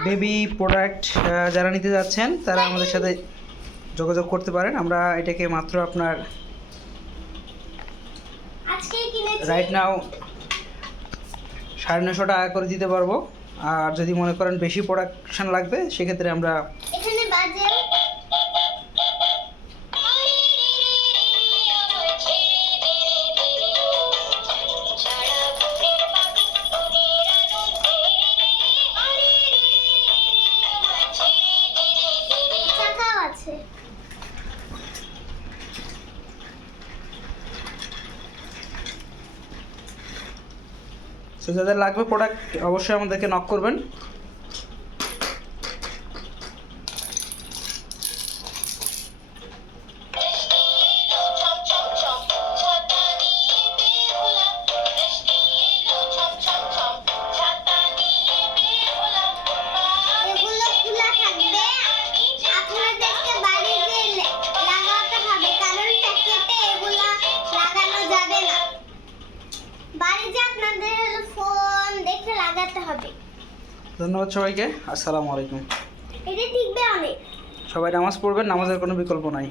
Baby product যারা নিতে যাচ্ছেন তারা আমাদের সাথে যোগাযোগ করতে পারেন। আমরা এটাকে মাত্র আপনার রাইট নাও 950 টাকা করে দিতে পারবো। আর যদি মনে করেন বেশি প্রোডাকশন লাগবে সেক্ষেত্রে আমরা এখানে বাজে চাকাও আছে। সো যাদের লাগবে প্রোডাক্ট অবশ্যই আমাদেরকে নক করবেন। এগুলো খোলা থাকবে, আপনাদেরকে বাড়িতে লাগাতে হবে, কারণ প্যাকেটে এগুলো লাগানো যাবে না। বাড়িতে আপনাদের ফোন দেখে লাগাতে হবে। ধন্যবাদ সবাইকে। আসসালামু আলাইকুম। এটা টিকবে অনেক। সবাই নামাজ পড়বেন, নামাজের কোনো বিকল্প নাই।